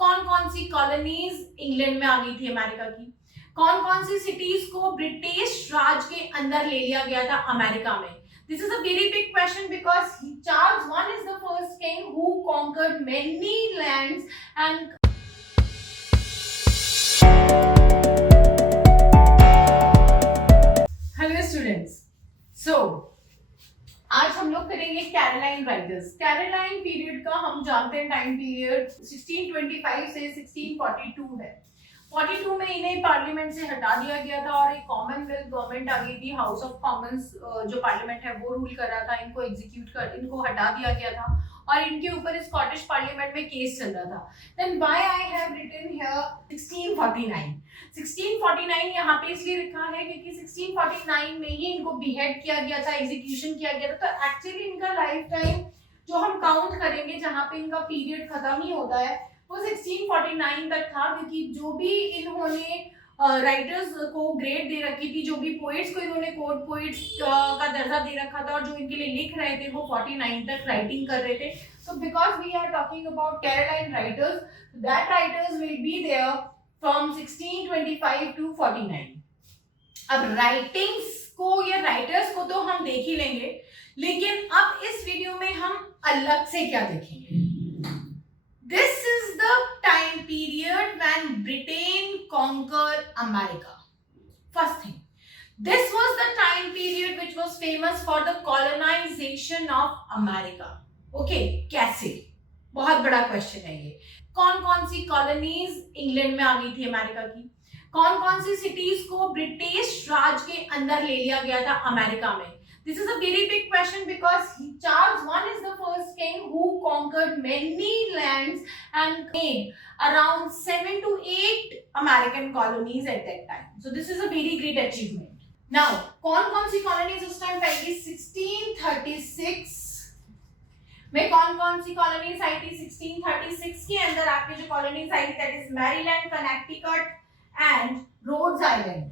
कौन कौन सी colonies England में आ गई थी अमेरिका की, कौन कौन सी सिटीज को ब्रिटिश राज के अंदर ले लिया गया था अमेरिका में. This is a very big question because Charles I is the first king who conquered many lands and hello students. So आज हम लोग करेंगे कैरोलाइन राइटर्स. कैरोलाइन पीरियड का हम जानते हैं टाइम पीरियड 1625 से 1642 है. 42 में इन्हें पार्लियामेंट से हटा दिया गया था और एक कॉमनवेल्थ गवर्नमेंट आ गई थी. हाउस ऑफ कॉमन्स जो पार्लियामेंट है वो रूल कर रहा था. इनको हटा दिया गया था और इनके ऊपर स्कॉटिश पार्लियामेंट में केस चल रहा था. Then why I have written here 1649. 1649 यहाँ पे इसलिए लिखा है क्योंकि 1649 में ही इनको बीहेड किया गया था, एग्जीक्यूशन किया गया था. तो एक्चुअली इनका लाइफ टाइम जो हम काउंट करेंगे जहाँ पे इनका पीरियड खत्म ही होता है वो 1649 तक था, क्योंकि जो भी इन्होंने राइटर्स को ग्रेड दे रखी थी, जो भी पोएट्स को इन्होंने कोर्ट पोएट्स का दर्जा दे रखा था और जो इनके लिए लिख रहे थे वो 49 तक राइटिंग कर रहे थे. So because we are talking about Caroline writers, that writers will be there from 1625 to 49. अब राइटिंग्स को या राइटर्स को तो हम देख ही लेंगे, लेकिन अब इस वीडियो में हम अलग से क्या देखेंगे. This is the time period when Britain conquered America. First thing, this was the time period which was famous for the colonization of America. Okay, कैसे? बहुत बड़ा क्वेश्चन है ये. कौन कौन सी कॉलोनीज इंग्लैंड में आ गई थी अमेरिका की, कौन कौन सी सिटीज को ब्रिटिश राज के अंदर ले लिया गया था अमेरिका में. This is a very big question because Charles I is the first king who conquered many lands and made around 7 to 8 American colonies at that time. So this is a very great achievement. Now, कौन-कौन सी colonies उस time I थी? 1636 में कौन-कौन सी colonies आई थी? 1636 के अंदर आपके जो colonies आई थी that is Maryland, Connecticut and Rhode Island.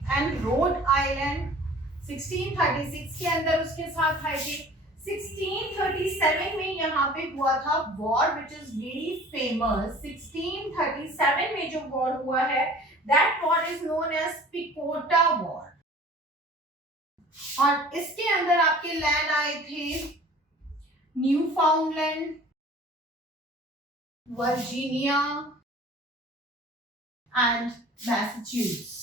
And Rhode Island 1636 के अंदर उसके साथ आए थे. 1637 में यहाँ पे हुआ था war which is very famous. 1637 में जो वॉर हुआ है that war is known as Pequot war. और इसके अंदर आपके लैंड आए थे Newfoundland, Virginia and Massachusetts.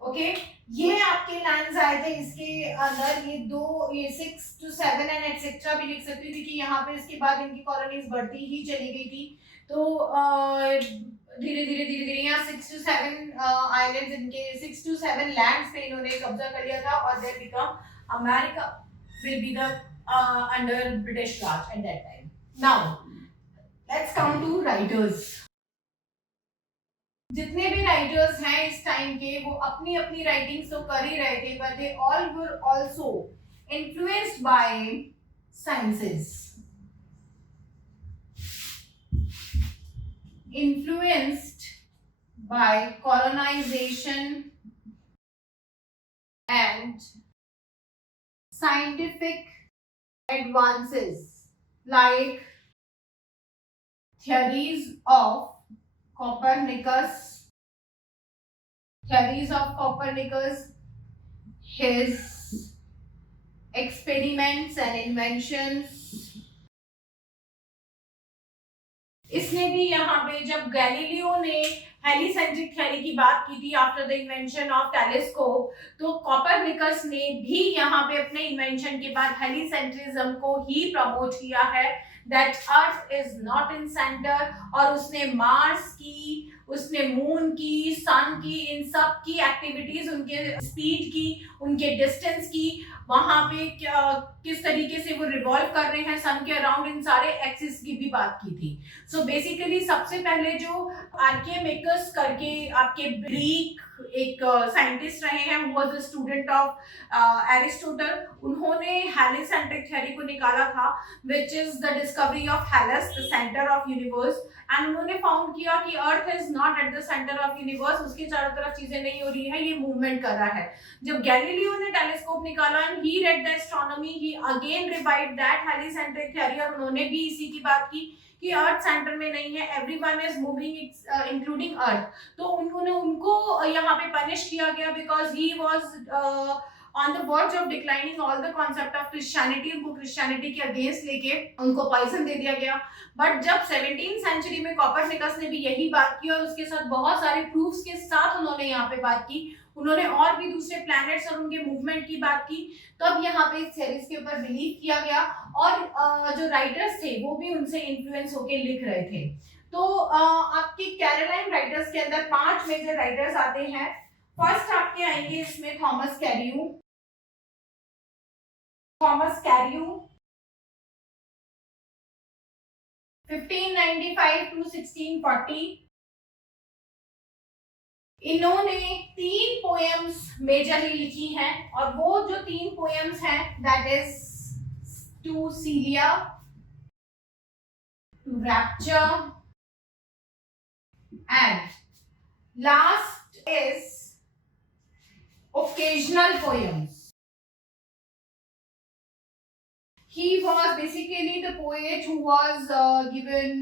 Okay, ये आपके लैंड्स आए थे. इसके अंदर ये 6 to 7 एंड एटसेट्रा भी लिख सकते हो क्योंकि यहाँ पे इसके बाद इनकी कॉलोनीज बढ़ती ही चली गई थी. तो धीरे धीरे यहाँ 6 to 7 आइलैंड्स, इनके 6 to 7 लैंड्स पे इन्होंने कब्जा कर लिया था और there become America will be the under British Raj at that time. Now let's come to writers. जितने भी राइटर्स हैं इस टाइम के वो अपनी अपनी राइटिंग्स तो कर ही रहे थे, but they all were also influenced by sciences, influenced by colonization and scientific advances like theories of Copernicus, his experiments and inventions. इसने भी यहाँ पे जब गैलीलियो ने हेलिसेंट्रिक थ्योरी की बात की थी after the invention of telescope, तो कॉपरनिकस ने भी यहाँ पे अपने इन्वेंशन के बाद हेलिसेंट्रिज्म को ही प्रमोट किया है. That earth is not in centre. और उसने मार्स की, उसने मून की, सन की, इन सब की एक्टिविटीज, उनके स्पीड की, उनके डिस्टेंस की, वहां पे किस तरीके से वो रिवॉल्व कर रहे हैं सन के अराउंड, इन सारे एक्सिस की भी बात की थी. सो बेसिकली सबसे पहले जो आर्किमिडस करके आपके ग्रीक एक साइंटिस्ट रहे हैं, who was a student of Aristotle. उन्होंने हेलिसेंट्रिक थ्योरी को निकाला था, which is the discovery of हेलस, the centre of universe. And उन्होंने फाउंड किया कि earth is not at the centre of universe, उसके चारों तरफ चीजें नहीं हो रही है, ये मूवमेंट कर रहा है। जब गैलीलियो ने टेलीस्कोप निकाला and he read the astronomy, he again revived that heliocentric theory, और उन्होंने भी इसी की बात की कि अर्थ सेंटर में नहीं है, एवरीवन इज मूविंग इंक्लूडिंग अर्थ। तो उन्होंने उनको यहाँ पे पनिश किया गया because he was on the verge of declining all the concept of Christianity. उनको क्रिश्चियनिटी के अगेंस्ट लेके उनको पॉइजन दे दिया गया। बट जब 17th सेंचुरी में कॉपरनिकस ने भी यही बात की और उसके साथ बहुत सारे प्रूफ्स के साथ उन्होंने यहाँ पे बात की, उन्होंने और भी दूसरे प्लैनेट्स और उनके मूवमेंट की बात की, तब यहाँ पे इस थ्योरीज के ऊपर बिलीव किया गया। और जो राइटर्स थे वो भी उनसे इन्फ्लुएंस होके लिख रहे थे। तो आपके कैरोलाइन राइटर्स के अंदर 5 मेजर राइटर्स आते हैं। फर्स्ट आपके आएंगे इसमें Thomas Carew. Thomas Carew 1595 to 1640। इन्होंने 3 पोएम्स मेजरली लिखी हैं, और वो जो 3 पोएम्स हैं that is to Celia, to rapture, and last is occasional poems. He was basically the poet who was given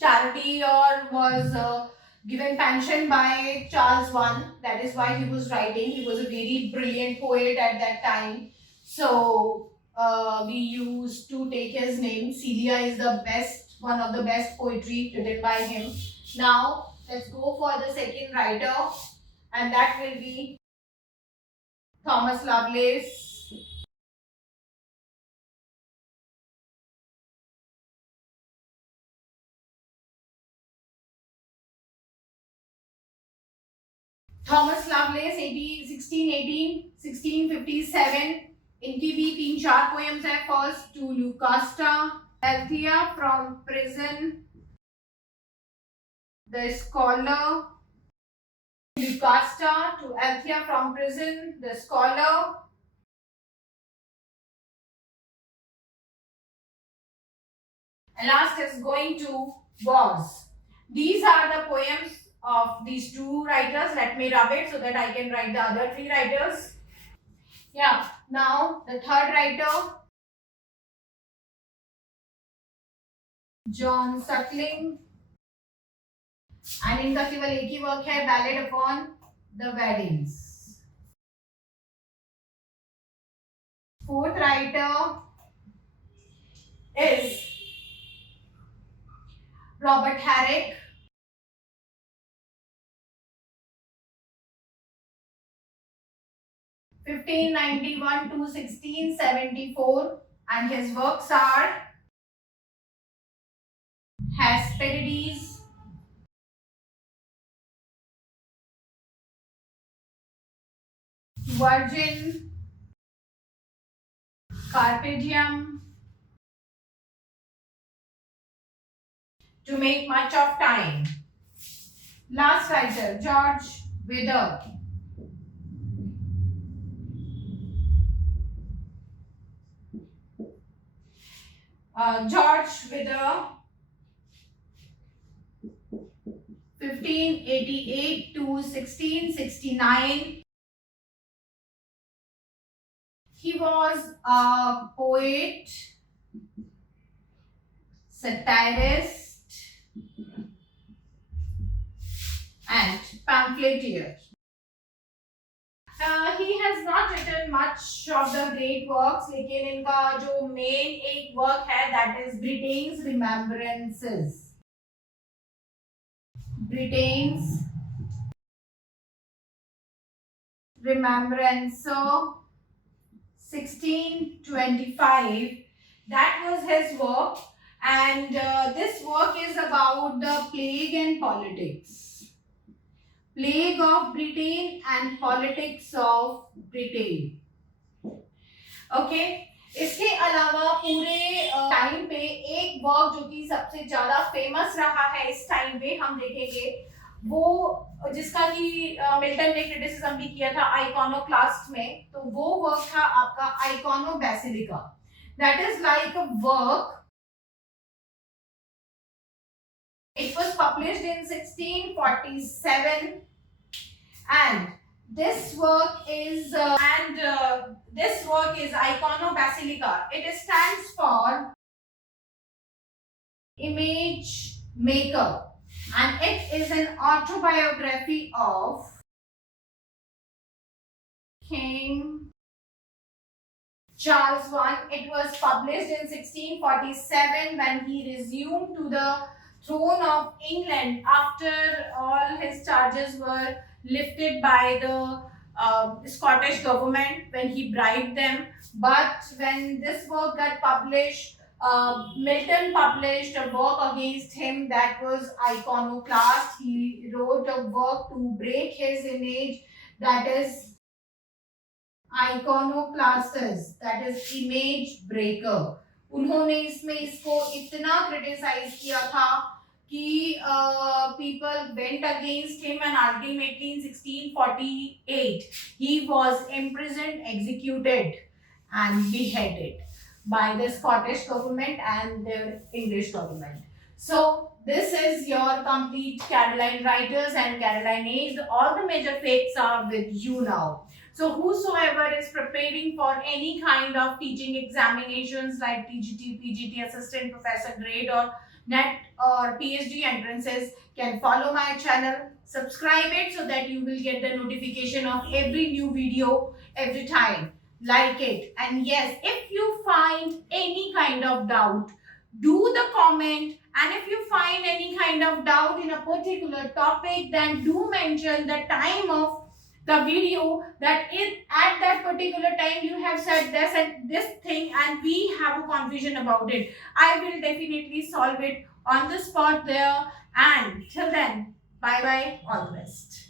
charity or was given pension by Charles I. That is why he was writing. He was a very brilliant poet at that time. So we used to take his name. Celia is the best, one of the best poetry written by him. Now let's go for the second writer, and that will be Thomas Lovelace. Thomas Lovelace 1618 1657। इनकी भी 3-4 poems हैं। First to Lucasta, Althea from prison, the scholar, Lucasta to Althea from prison, the scholar, and last is going to Wars. These are the poems of these 2 writers. Let me rub it so that I can write the other 3 writers. Yeah, now the third writer, John Suckling, and इनका केवल एक ही वर्क है, ballad upon the weddings. Fourth writer is Robert Herrick. (1591 to 1674), and his works are Hesperides, Virgin, Carpedium, To Make Much of Time. Last writer, George Wither. George Wither 1588 to 1669. He was a poet, satirist, and pamphleteer. He has not written much of the great works, लेकिन इनका जो मेन एक वर्क है that is Britain's Remembrances. Britain's Remembrance, 1625. That was his work, and this work is about the plague and politics. Plague of Britain and politics of Britain. Okay. इसके अलावा पूरे टाइम पे एक वर्क जो कि सबसे ज्यादा फेमस रहा है इस टाइम पे हम देखेंगे, वो जिसका कि मिल्टन ने क्रिटिसिज्म भी किया था आइकॉनोक्लास्ट में, तो वो वर्क था आपका Eikon Basilike. That is like a work. It was published in 1647, and this work is Iconobasilica. It stands for image maker, and it is an autobiography of King Charles I. It was published in 1647 when he resumed to the throne of England after all his charges were lifted by the Scottish government when he bribed them. But when this work got published, Milton published a work against him that was iconoclast. He wrote a work to break his image, that is iconoclastus, that is image breaker. उन्होंने इसमें इसको इतना क्रिटिसाइज किया था कि people went against him, and ultimately in 1648 he was imprisoned, executed and beheaded by the Scottish government and the English government. So this is your complete Caroline writers and Caroline age. All the major facts are with you now. So whosoever is preparing for any kind of teaching examinations like TGT, PGT, assistant professor grade, or NET or PhD entrances can follow my channel, subscribe it so that you will get the notification of every new video every time. Like it, and yes, if you find any kind of doubt, do the comment, and if you find any kind of doubt in a particular topic, then do mention the time of the video, that if at that particular time you have said this and this thing and we have a confusion about it. I will definitely solve it on the spot there. And till then, bye bye, all the best.